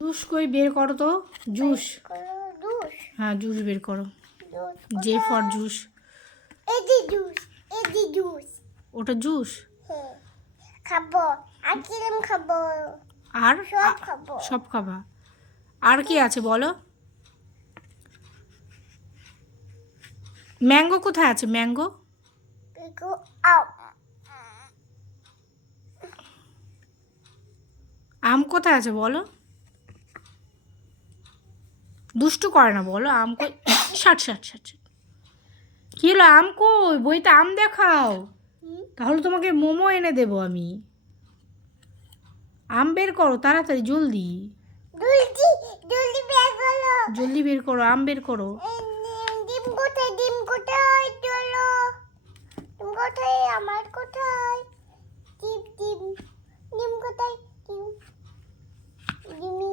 Juice কই বের করো তো। জুস। জুস। হ্যাঁ জুস বের করো। Juice J for juice. এই যে জুস, এই যে জুস। ওটা জুস। হ্যাঁ খাবো, আইসক্রিম খাবো, আর সব খাবো। সব খাবা। আর কি আছে বলো। ম্যাঙ্গো কোথায় আছে ম্যাঙ্গো? পিকু আও। আম কোথায় আছে বলো। দুষ্টু করে না বলো। আম কই? ষাট ষাট ষাট ষাট। কি হলো আম কই? বইতে আম দেখাও, তাহলে তোমাকে মোমো এনে দেবো আমি। আম বের করো তাড়াতাড়ি, জলদি জলদি জলদি বের করো। জলদি বের করো, আম বের করো। ডিম কোথায়, ডিম কোথায়? চলো, ডিম কোথায়, আমার কোথায়? ডিম ডিম ডিম কোথায়? ডিম ডিম